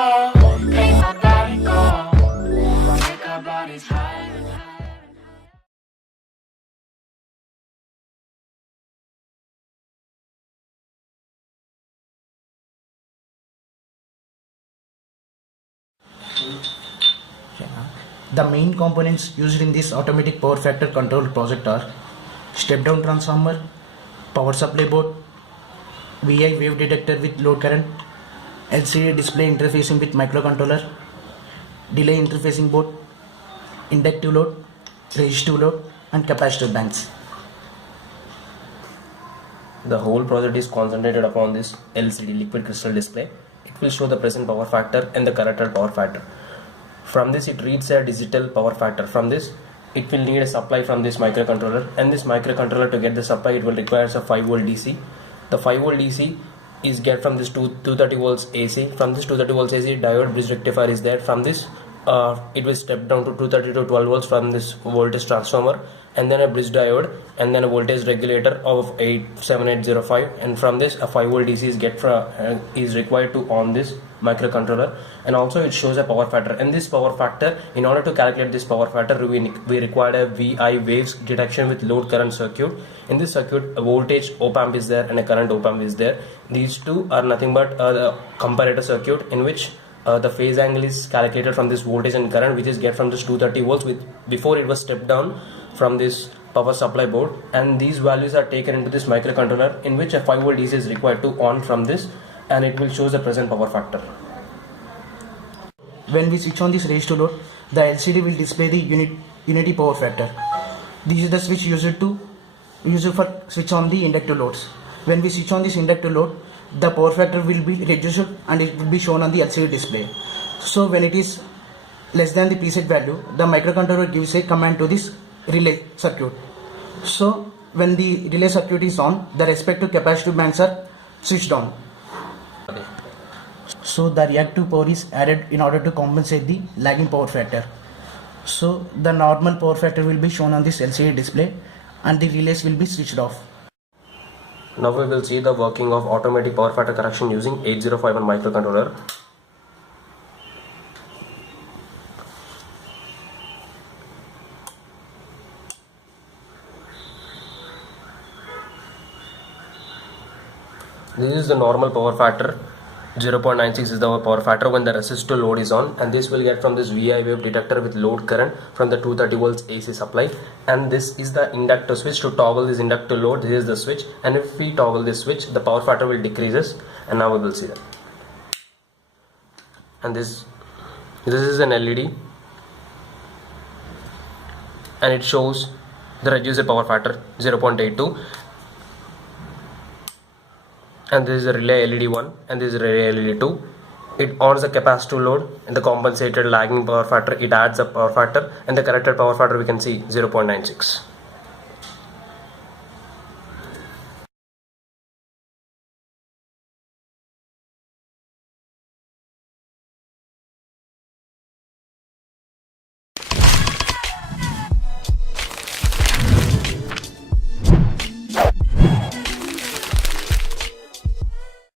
go, make my body go, make our bodies higher and higher. The main components used in this automatic power factor control project are step down transformer, power supply board, VI wave detector with load current, LCD display interfacing with microcontroller, delay interfacing board, inductive load, resistive load and capacitor banks. The whole project is concentrated upon this LCD liquid crystal display. It will show the present power factor and the corrected power factor. From this it reads a digital power factor. From this it will need a supply from this microcontroller, and this microcontroller, to get the supply, it will require a 5 volt DC. The 5 volt DC is get from this 230 volts AC. From this 230 volts AC, diode bridge rectifier is there. From this it will step down to 230 to 12 volts from this voltage transformer, and then a bridge diode, and then a voltage regulator of 87805, and from this a 5 volt DC is required to on this microcontroller. And also it shows a power factor, and this power factor, in order to calculate this power factor, we required a VI waves detection with load current circuit. In this circuit, a voltage op amp is there and a current op amp is there. These two are nothing but the comparator circuit, in which the phase angle is calculated from this voltage and current, which is get from this 230 volts before it was stepped down from this power supply board, and these values are taken into this microcontroller, in which a 5 volt DC is required to on from this, and it will show the present power factor. When we switch on this resistor load, the LCD will display the unity power factor. This is the switch used for switch on the inductive loads. When we switch on this inductive load, the power factor will be reduced and it will be shown on the LCD display. So when it is less than the preset value, the microcontroller gives a command to this relay circuit. So when the relay circuit is on, the respective capacitive banks are switched on. So the reactive power is added in order to compensate the lagging power factor. So the normal power factor will be shown on this LCD display and the relays will be switched off. Now we will see the working of automatic power factor correction using 8051 microcontroller. This is the normal power factor. 0.96 is the power factor when the resistor load is on, and this will get from this VI wave detector with load current from the 230 volts AC supply. And this is the inductor switch. To toggle this inductor load, this is the switch, and if we toggle this switch, the power factor will decreases. And now we will see that. And this is an LED, and it shows the reduced power factor 0.82. And this is the relay LED 1 and this is relay LED 2. It ons the capacitive load and the compensated lagging power factor, it adds a power factor, and the corrected power factor we can see 0.96.